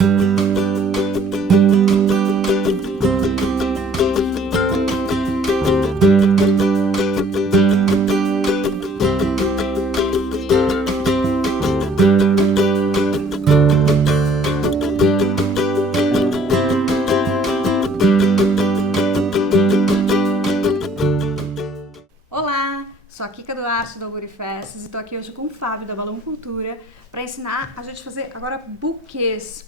Sou a Kika Duarte do Alburifestes e estou aqui hoje com o Fábio da Balão Cultura para ensinar a gente a fazer agora buquês,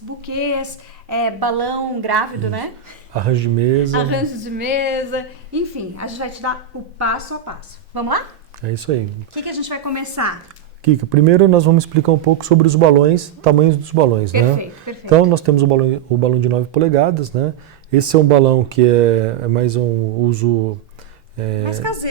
balão grávido, né? Arranjo de mesa, enfim, a gente vai te dar o passo a passo. Vamos lá? É isso aí. O que a gente vai começar? Kika, primeiro nós vamos explicar um pouco sobre os balões, tamanhos dos balões, né? Perfeito. Então nós temos o balão de 9 polegadas, né? Esse é um balão que é mais um uso...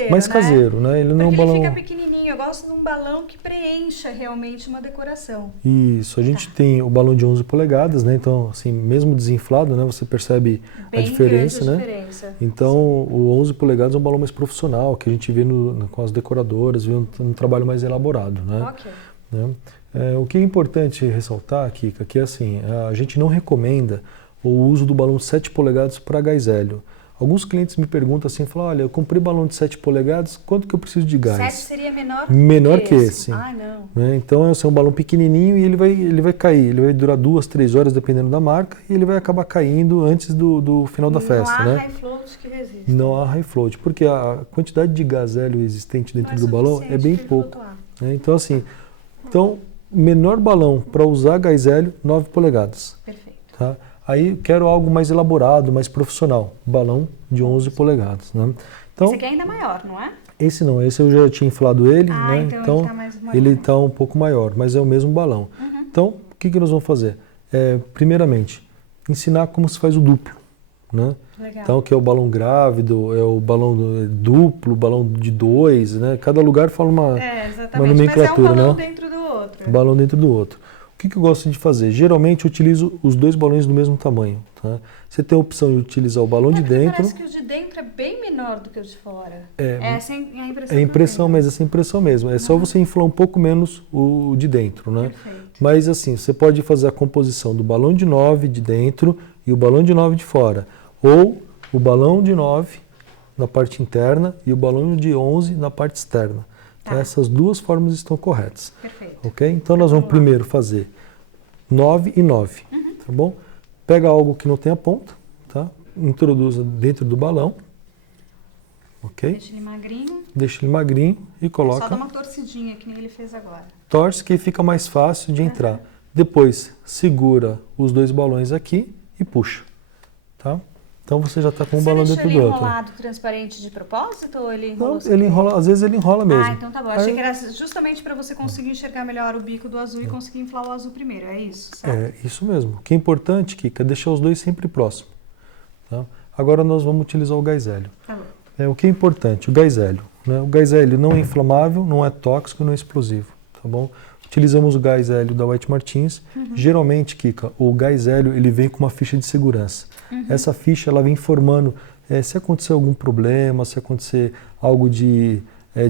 mais caseiro, né? Ele não é um balão... ele fica pequenininho. Eu gosto de um balão que preencha realmente uma decoração. Isso, a gente tem o balão de 11 polegadas, né? Então, assim, mesmo desinflado, né? Você percebe a diferença, né? Então, o 11 polegadas é um balão mais profissional, que a gente vê com as decoradoras, vê um trabalho mais elaborado, né? Ok. Né? O que é importante ressaltar, Kika, que assim, a gente não recomenda o uso do balão de 7 polegadas para gás hélio. Alguns clientes me perguntam assim, falam, olha, eu comprei balão de 7 polegadas, quanto que eu preciso de gás? 7 seria menor? Menor que esse. Ah, não. Né? Então, é um balão pequenininho e ele vai cair, ele vai durar 2, 3 horas, dependendo da marca, e ele vai acabar caindo antes do final da festa. Não há né? high float que resiste. Não há high float, porque a quantidade de gás hélio existente dentro do balão é bem pouco. Né? Então, assim, menor balão para usar gás hélio, 9 polegadas. Perfeito. Tá? Aí quero algo mais elaborado, mais profissional, balão de 11 polegadas. Né? Então, esse aqui é ainda maior, não é? Esse não, esse eu já tinha inflado ele, né? Então ele está um pouco maior, mas é o mesmo balão. Uhum. Então, o que nós vamos fazer? Primeiramente, ensinar como se faz o duplo. Né? Legal. Então, que é o balão grávido, é o balão duplo, balão de 2, né? Cada lugar fala uma nomenclatura. Mas é um balão né? dentro do outro. Balão dentro do outro. O que eu gosto de fazer? Geralmente eu utilizo os dois balões do mesmo tamanho. Tá? Você tem a opção de utilizar o balão de dentro. Parece que o de dentro é bem menor do que o de fora. Essa é a impressão. É impressão mesmo, essa impressão mesmo. É só você inflar um pouco menos o de dentro, né? Perfeito. Mas assim, você pode fazer a composição do balão de 9 de dentro e o balão de 9 de fora. Ou o balão de 9 na parte interna e o balão de 11 na parte externa. Tá. Essas duas formas estão corretas. Perfeito. Ok? Então nós vamos primeiro fazer 9 e 9, tá bom? Pega algo que não tenha ponta, tá? Introduza dentro do balão, ok? Deixa ele magrinho e coloca... Só dá uma torcidinha, que nem ele fez agora. Torce que fica mais fácil de entrar. Depois, segura os dois balões aqui e puxa, tá? Então você já está com um balão dentro do outro. Você deixou ele enrolado transparente de propósito ou ele enrolou? Não, ele enrola, às vezes ele enrola mesmo. Ah, então tá bom. Achei que era justamente para você conseguir enxergar melhor o bico do azul e conseguir inflar o azul primeiro, é isso? Certo? É, isso mesmo. O que é importante, Kika, é deixar os dois sempre próximos. Tá? Agora nós vamos utilizar o gás hélio. Tá bom. O que é importante? O gás hélio. Né? O gás hélio não é inflamável, não é tóxico, não é explosivo. Tá bom? Utilizamos o gás hélio da White Martins. Geralmente, Kika, o gás hélio ele vem com uma ficha de segurança. Essa ficha ela vem informando se acontecer algum problema, se acontecer algo de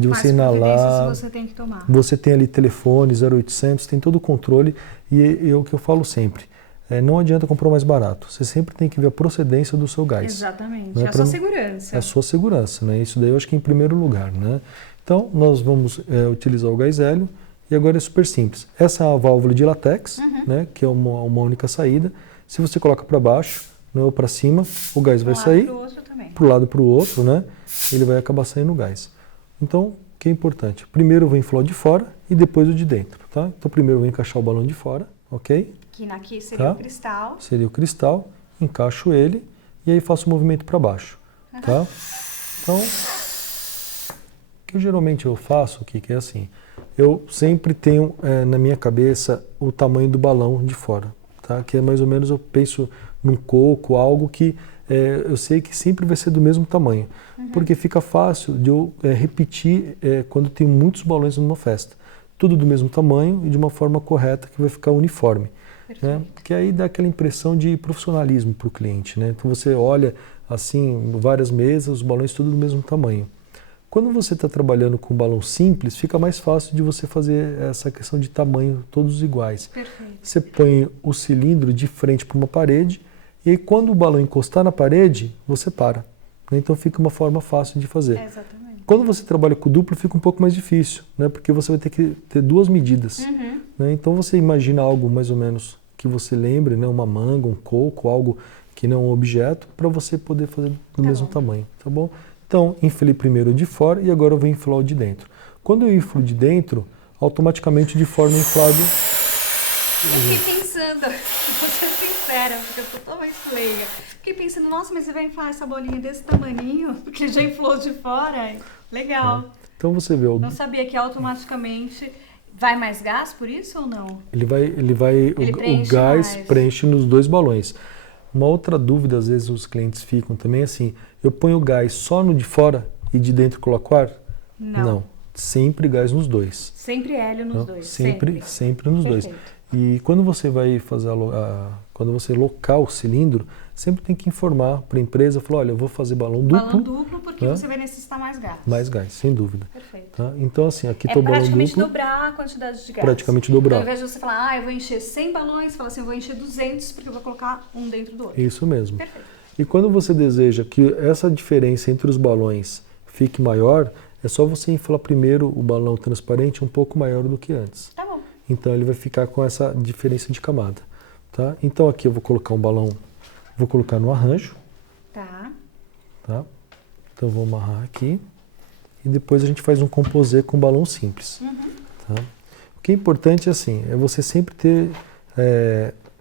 você inalar. Você tem que tomar. Você tem ali telefone 0800, tem todo o controle e é o que eu falo sempre. Não adianta comprar o mais barato. Você sempre tem que ver a procedência do seu gás. Exatamente. Né? É a sua segurança. É a sua segurança, né? Isso daí eu acho que é em primeiro lugar, né? Então, nós vamos utilizar o gás hélio. E agora é super simples. Essa é a válvula de látex, né, que é uma única saída. Se você coloca para baixo, né, ou para cima, o gás vai sair para o lado e para o outro, né? Ele vai acabar saindo o gás. Então, o que é importante? Primeiro eu vou inflar o de fora e depois o de dentro, tá? Então, primeiro eu vou encaixar o balão de fora, ok? Que aqui seria o cristal. Seria o cristal. Encaixo ele e aí faço o movimento para baixo, tá? Então, o que geralmente eu faço, que é assim... Eu sempre tenho na minha cabeça o tamanho do balão de fora, tá? Que é mais ou menos, eu penso num coco, algo que eu sei que sempre vai ser do mesmo tamanho. Porque fica fácil de eu repetir quando tem muitos balões numa festa. Tudo do mesmo tamanho e de uma forma correta que vai ficar uniforme. Né? Que aí dá aquela impressão de profissionalismo para o cliente. Né? Então você olha assim, várias mesas, os balões tudo do mesmo tamanho. Quando você está trabalhando com balão simples, fica mais fácil de você fazer essa questão de tamanho todos iguais. Perfeito. Você põe o cilindro de frente para uma parede e aí, quando o balão encostar na parede, você para. Então fica uma forma fácil de fazer. Exatamente. Quando você trabalha com duplo, fica um pouco mais difícil, né? Porque você vai ter que ter duas medidas. Né? Então você imagina algo mais ou menos que você lembre, né? Uma manga, um coco, algo que não é um objeto, para você poder fazer do mesmo tamanho, tá bom? Então, inflei primeiro o de fora e agora eu vou inflar o de dentro. Quando eu inflo de dentro, automaticamente o de fora é inflado. Eu fiquei pensando, vou ser sincera, porque eu tô totalmente leiga. Fiquei pensando, nossa, mas você vai inflar essa bolinha desse tamaninho, porque já inflou de fora? Legal. Então você vê, Não sabia que automaticamente vai mais gás por isso ou não? Ele o preenche gás mais. preenche nos dois balões. Uma outra dúvida, às vezes os clientes ficam também assim, eu ponho o gás só no de fora e de dentro coloco ar? Não. Sempre gás nos dois. Sempre hélio nos dois. Sempre nos dois. Perfeito. E quando você vai fazer quando você locar o cilindro, sempre tem que informar para a empresa, falar, olha, eu vou fazer balão duplo. Balão duplo porque você vai necessitar mais gás. Mais gás, sem dúvida. Perfeito. Tá? Então assim, aqui está o balão praticamente duplo. dobrar a quantidade de gás. Praticamente dobrar. Então, ao invés de você falar, eu vou encher 100 balões, você fala assim, eu vou encher 200 porque eu vou colocar um dentro do outro. Isso mesmo. Perfeito. E quando você deseja que essa diferença entre os balões fique maior, é só você inflar primeiro o balão transparente um pouco maior do que antes. Tá bom. Então ele vai ficar com essa diferença de camada. Tá? Então aqui eu vou colocar um balão, vou colocar no arranjo. Tá. Tá? Então eu vou amarrar aqui. E depois a gente faz um composê com balão simples. Tá? O que é importante assim, é você sempre ter,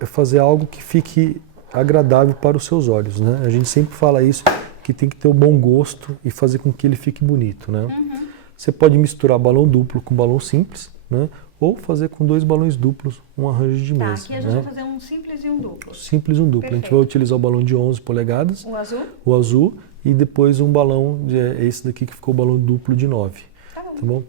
fazer algo que fique agradável para os seus olhos. Né? A gente sempre fala isso, que tem que ter um bom gosto e fazer com que ele fique bonito. Né? Você pode misturar balão duplo com balão simples, né? Ou fazer com dois balões duplos um arranjo de mesa. Aqui a gente vai fazer um simples e um duplo. Simples e um duplo. Perfeito. A gente vai utilizar o balão de 11 polegadas, O azul, e depois um balão, esse daqui que ficou o balão duplo de 9. Tá bom. Tá bom?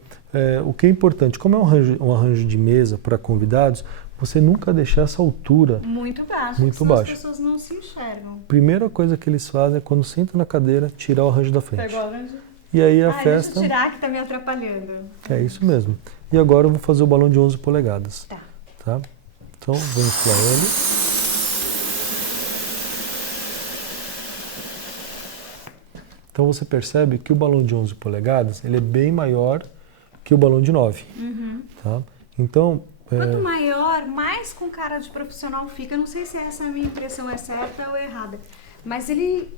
O que é importante, como é um arranjo de mesa para convidados, você nunca deixar essa altura muito baixo, muito senão baixo. as pessoas não se enxergam. Primeira coisa que eles fazem é quando sentam na cadeira, tirar o arranjo da frente. Pegou a arranjo? E aí a Deixa festa... eu tirar que tá me atrapalhando. É isso mesmo. E agora eu vou fazer o balão de 11 polegadas. Tá. Tá? Então vou inflar ele. Então você percebe que o balão de 11 polegadas ele é bem maior que o balão de 9. Tá? Então... Quanto maior, mais com cara de profissional fica. Eu não sei se essa minha impressão é certa ou errada. Mas ele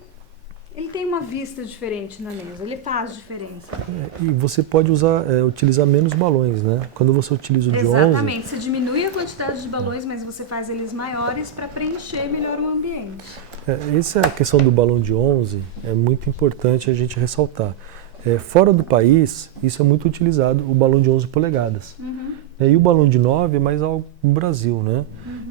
tem uma vista diferente na mesa. Ele faz diferença. E você pode utilizar menos balões, né? Quando você utiliza o de 11... Exatamente. Você diminui a quantidade de balões, mas você faz eles maiores para preencher melhor o ambiente. Essa questão do balão de 11 é muito importante a gente ressaltar. Fora do país, isso é muito utilizado, o balão de 11 polegadas. E o balão de 9 é mais algo no Brasil, né?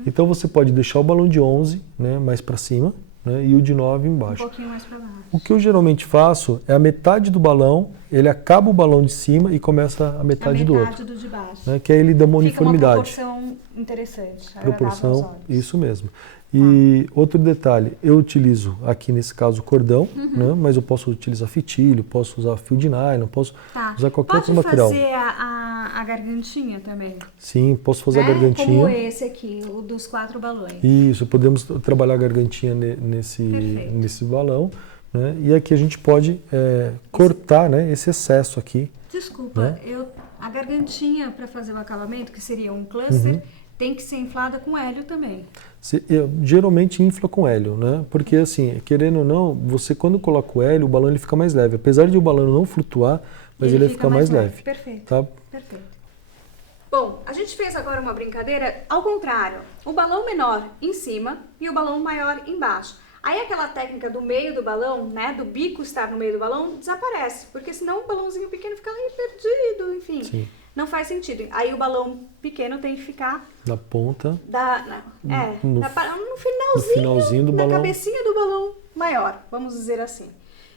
Então você pode deixar o balão de 11, né, mais para cima, né, e o de 9 embaixo. Um pouquinho mais para baixo. O que eu geralmente faço é a metade do balão, ele acaba o balão de cima e começa a metade do outro. A metade do de baixo. Né, que aí ele dá uma uniformidade. Fica uma proporção interessante. Proporção, isso mesmo. E outro detalhe, eu utilizo aqui nesse caso cordão, né, mas eu posso utilizar fitilho, posso usar fio de nylon, posso usar qualquer outro material. Pode fazer a gargantinha também? Sim, posso fazer a gargantinha. Como esse aqui, o dos 4 balões. Isso, podemos trabalhar a gargantinha nesse balão. Né, e aqui a gente pode cortar, né, esse excesso aqui. Desculpa, né? A gargantinha para fazer o acabamento, que seria um cluster, tem que ser inflada com hélio também. Eu geralmente infla com hélio, né? Porque assim, querendo ou não, você quando coloca o hélio, o balão ele fica mais leve. Apesar de o balão não flutuar, mas ele fica mais leve. Perfeito. Tá? Perfeito. Bom, a gente fez agora uma brincadeira ao contrário. O balão menor em cima e o balão maior embaixo. Aí aquela técnica do meio do balão, né, do bico estar no meio do balão, desaparece. Porque senão o balãozinho pequeno fica aí perdido, enfim. Sim. Não faz sentido. Aí o balão pequeno tem que ficar... Na ponta. No finalzinho do na balão. Cabecinha do balão maior, vamos dizer assim.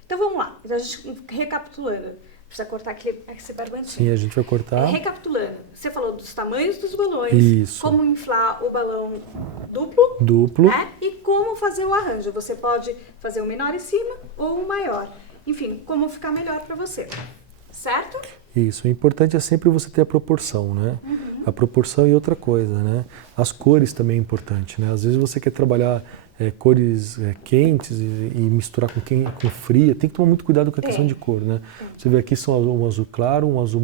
Então vamos lá. Então, a gente recapitulando. Precisa cortar esse barbantinho. Sim, a gente vai cortar. Recapitulando. Você falou dos tamanhos dos balões. Isso. Como inflar o balão duplo. Duplo. Né? E como fazer o arranjo. Você pode fazer o menor em cima ou o maior. Enfim, como ficar melhor para você. certo? Isso, o importante é sempre você ter a proporção, né? A proporção e outra coisa, né? As cores também é importante, né? Às vezes você quer trabalhar cores quentes e misturar com fria, tem que tomar muito cuidado com a questão de cor, né? Você vê aqui são um azul claro, um azul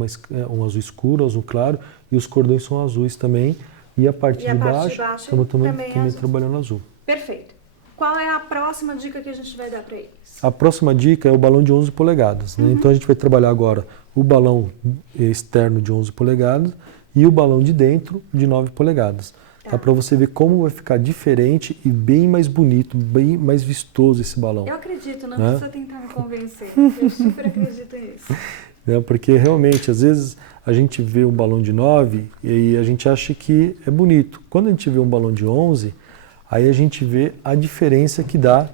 escuro, um azul claro, e os cordões são azuis também, e a parte de baixo estamos também trabalhando azul. Perfeito. Qual é a próxima dica que a gente vai dar para eles? A próxima dica é o balão de 11 polegadas, né? Então a gente vai trabalhar agora o balão externo de 11 polegadas e o balão de dentro de 9 polegadas. Tá? Para você ver como vai ficar diferente e bem mais bonito, bem mais vistoso esse balão. Eu acredito, não precisa tentar me convencer. Eu super acredito nisso. Porque realmente, às vezes, a gente vê um balão de 9 e a gente acha que é bonito. Quando a gente vê um balão de 11, aí a gente vê a diferença que dá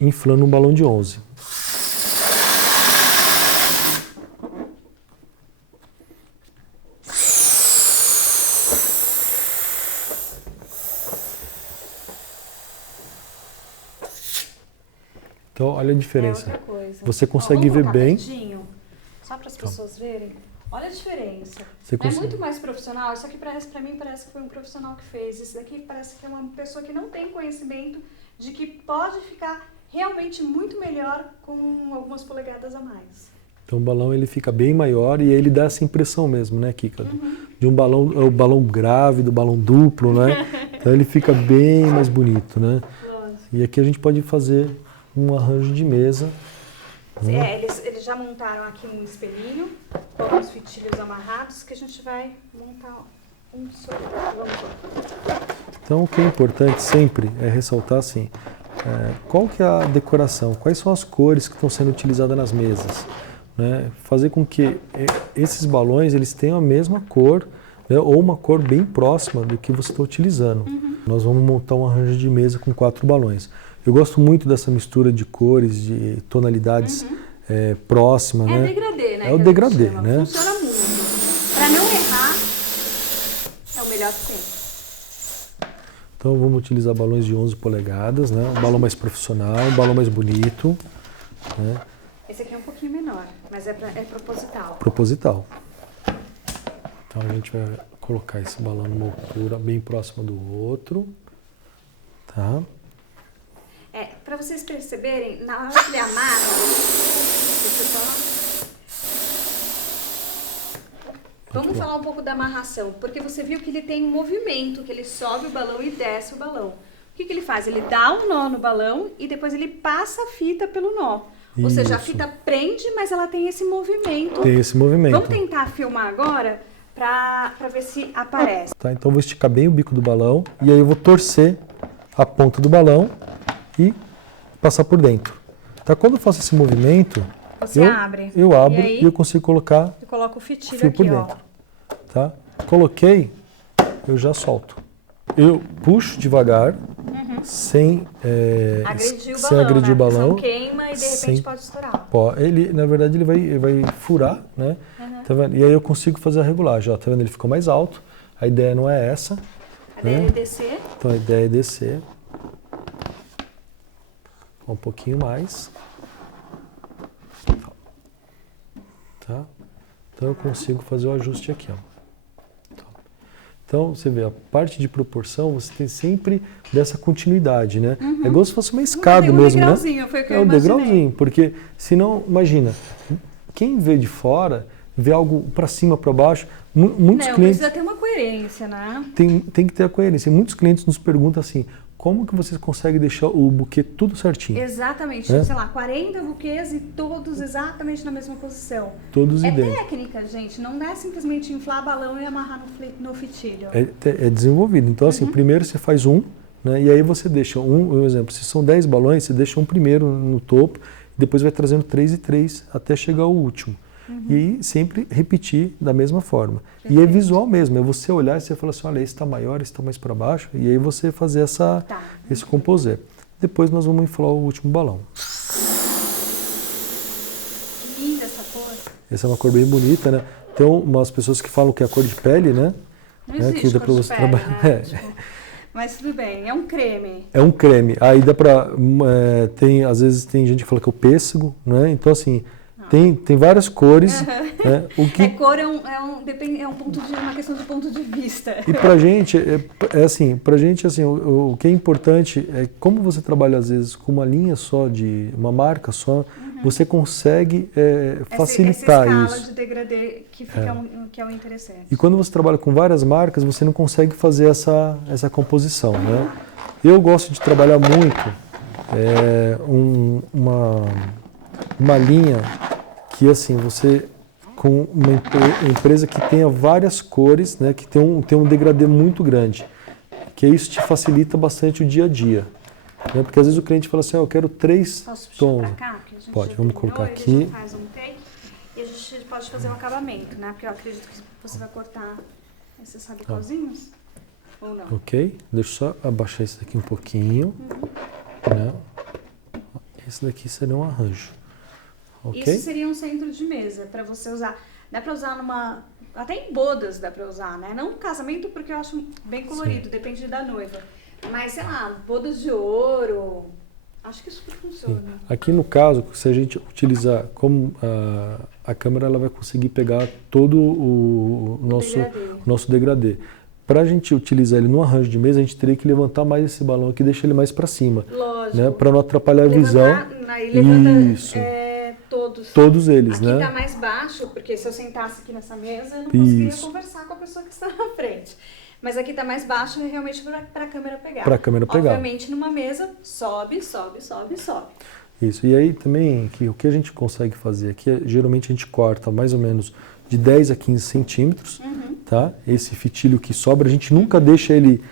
inflando um balão de 11. Então, olha a diferença. É outra coisa. Você consegue ver bem. Pertinho, só para as pessoas verem. Olha a diferença. É muito mais profissional. Isso aqui para mim parece que foi um profissional que fez. Isso daqui parece que é uma pessoa que não tem conhecimento de que pode ficar realmente muito melhor com algumas polegadas a mais. Então o balão ele fica bem maior e ele dá essa impressão mesmo, né, Kika? De um balão, o balão grave, do balão duplo, né? Então ele fica bem mais bonito, né? E aqui a gente pode fazer um arranjo de mesa. Eles já montaram aqui um espelhinho com os fitilhos amarrados que a gente vai montar um sobre o outro. Então o que é importante sempre é ressaltar assim, qual que é a decoração, quais são as cores que estão sendo utilizadas nas mesas, né? Fazer com que esses balões eles tenham a mesma cor, né? Ou uma cor bem próxima do que você está utilizando. Nós vamos montar um arranjo de mesa com 4 balões. Eu gosto muito dessa mistura de cores, de tonalidades próximas, né? É degradê, né? É o degradê, né? Funciona muito. Para não errar, é o melhor que tem. Então vamos utilizar balões de 11 polegadas, né? Um balão mais profissional, um balão mais bonito, né? Esse aqui é um pouquinho menor, mas é proposital. Proposital. Então a gente vai colocar esse balão numa altura bem próxima do outro, tá? Para vocês perceberem, na hora que ele amarra, vamos falar um pouco da amarração, porque você viu que ele tem um movimento, que ele sobe o balão e desce o balão. O que ele faz? Ele dá um nó no balão e depois ele passa a fita pelo nó. Ou seja, a fita prende, mas ela tem esse movimento. Tem esse movimento. Vamos tentar filmar agora para ver se aparece. Tá, então eu vou esticar bem o bico do balão e aí eu vou torcer a ponta do balão e passar por dentro. Tá? Quando eu faço esse movimento, eu abro e eu consigo colocar o fitilho fio aqui, por dentro. Tá? Coloquei, eu já solto. Eu puxo devagar, sem agredir o balão. Não queima e de repente pode estourar. Ele, na verdade, ele vai furar, né? Tá vendo? E aí eu consigo fazer a regulagem. Ó, tá vendo? Ele ficou mais alto. A ideia não é essa. A ideia é descer. Então a ideia é descer. Um pouquinho mais. Tá? Então eu consigo fazer o ajuste aqui, ó. Então, você vê, a parte de proporção, você tem sempre dessa continuidade, né? É igual se fosse uma escada mesmo, né? Foi o que eu imaginei. Um degrauzinho, porque senão, imagina, quem vê de fora, vê algo para cima, para baixo, muitos clientes... Precisa ter uma coerência, né? Tem que ter a coerência. Muitos clientes nos perguntam assim, como que vocês conseguem deixar o buquê tudo certinho? Exatamente, sei lá, 40 buquês e todos exatamente na mesma posição. Todos idênticos. É técnica, gente, não é simplesmente inflar balão e amarrar no fitilho. É desenvolvido. Então, assim, primeiro você faz um, né, e aí você deixa um exemplo, se são 10 balões, você deixa um primeiro no topo, depois vai trazendo 3 e 3 até chegar ao último. E sempre repetir da mesma forma. Perfeito. E é visual mesmo, é você olhar e você falar assim, olha, esse está maior, esse está mais para baixo, e aí você fazer esse composé. Depois nós vamos inflar o último balão. Que linda essa cor. Essa é uma cor bem bonita, né? Tem umas pessoas que falam que é a cor de pele, né? Não existe que dá cor de pele, né? Tipo, mas tudo bem, é um creme. É um creme. Aí dá para... às vezes tem gente que fala que é o pêssego, né? Então, assim... Tem várias cores. Né? Cor é um ponto de uma questão de ponto de vista. E pra gente, o que é importante é como você trabalha às vezes com uma linha só, de uma marca só, você consegue facilitar essa isso. Escala de degradê que é o interessante. E quando você trabalha com várias marcas, você não consegue fazer essa composição, né? Eu gosto de trabalhar muito uma linha que assim, você com uma empresa que tenha várias cores, né, que tem um degradê muito grande, que isso te facilita bastante o dia a dia. Né? Porque às vezes o cliente fala assim, eu quero 3 tons. Pra cá, que a gente pode, já vamos terminou, colocar ele aqui. já faz um take e a gente pode fazer o acabamento, né? Porque eu acredito que você vai cortar esses rabicalzinhos, ou não? Ok, deixa eu só abaixar isso aqui um pouquinho. Né? Esse daqui seria um arranjo. Okay? Isso seria um centro de mesa para você usar. Dá para usar até em bodas dá para usar, né? Não casamento porque eu acho bem colorido, Sim. depende da noiva. Mas sei lá, bodas de ouro, acho que isso funciona. Sim. Aqui no caso, se a gente utilizar como a câmera, ela vai conseguir pegar todo o nosso degradê. Para a gente utilizar ele no arranjo de mesa, a gente teria que levantar mais esse balão aqui e deixar ele mais para cima. Lógico. Né? Para não atrapalhar a visão. Isso. Todos eles, aqui né? Aqui tá mais baixo, porque se eu sentasse aqui nessa mesa, eu não conseguiria conversar com a pessoa que está na frente. Mas aqui tá mais baixo, é realmente para a câmera pegar. Para a câmera pegar. Obviamente, numa mesa, sobe. Isso. E aí também, o que a gente consegue fazer aqui, geralmente a gente corta mais ou menos de 10 a 15 centímetros, tá? Esse fitilho que sobra, a gente nunca deixa ele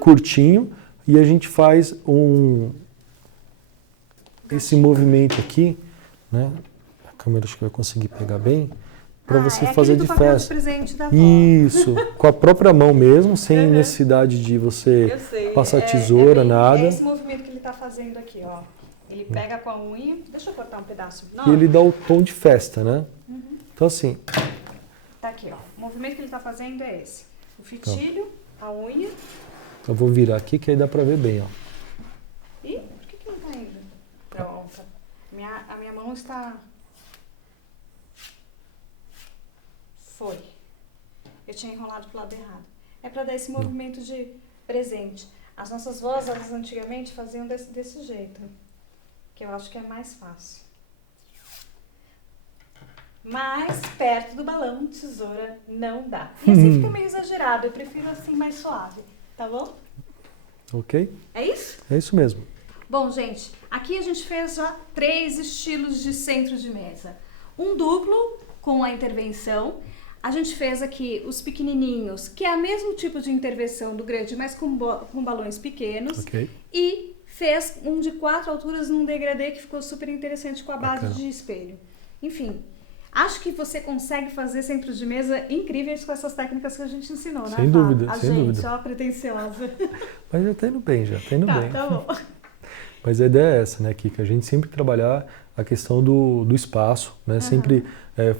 curtinho, e a gente faz esse movimento aqui, né? A câmera acho que vai conseguir pegar bem, para você fazer de festa. De presente da avó. Isso, com a própria mão mesmo, sem necessidade de você passar tesoura, nada. É esse movimento que ele está fazendo aqui, ó. Ele pega com a unha, deixa eu cortar um pedaço. E ele dá o tom de festa, né? Então assim... Tá aqui, ó. O movimento que ele está fazendo é esse. O fitilho, a unha. Eu vou virar aqui que aí dá para ver bem, ó. Ih, por que não tá indo? Pronto. A minha mão está... Foi. Eu tinha enrolado pro lado errado. É para dar esse movimento de presente. As nossas vós, elas antigamente faziam desse jeito. Que eu acho que é mais fácil. Mas perto do balão, tesoura não dá. E assim fica meio exagerado. Eu prefiro assim mais suave. Tá bom? Ok. É isso? É isso mesmo. Bom, gente, aqui a gente fez já 3 estilos de centro de mesa. Um duplo com a intervenção. A gente fez aqui os pequenininhos, que é o mesmo tipo de intervenção do grande, mas com balões pequenos. Ok. E fez um de 4 alturas num degradê que ficou super interessante com a base de espelho. Enfim, acho que você consegue fazer centros de mesa incríveis com essas técnicas que a gente ensinou, né? Sem dúvida, a sem gente, dúvida. ó, pretensiosa. Mas já tá indo bem, Tá bom. Mas a ideia é essa, né, Kika? A gente sempre trabalhar a questão do espaço, né? Sempre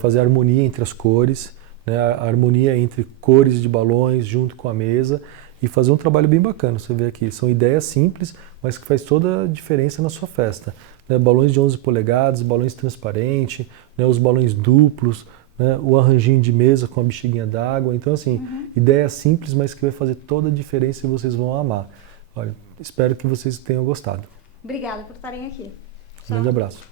fazer a harmonia entre as cores, né? A harmonia entre cores de balões junto com a mesa e fazer um trabalho bem bacana. Você vê aqui, são ideias simples, mas que faz toda a diferença na sua festa. Né? Balões de 11 polegadas, balões transparentes, né? Os balões duplos, né? O arranjinho de mesa com a bexiguinha d'água. Então, assim, ideia simples, mas que vai fazer toda a diferença e vocês vão amar. Olha, espero que vocês tenham gostado. Obrigada por estarem aqui. Um grande abraço.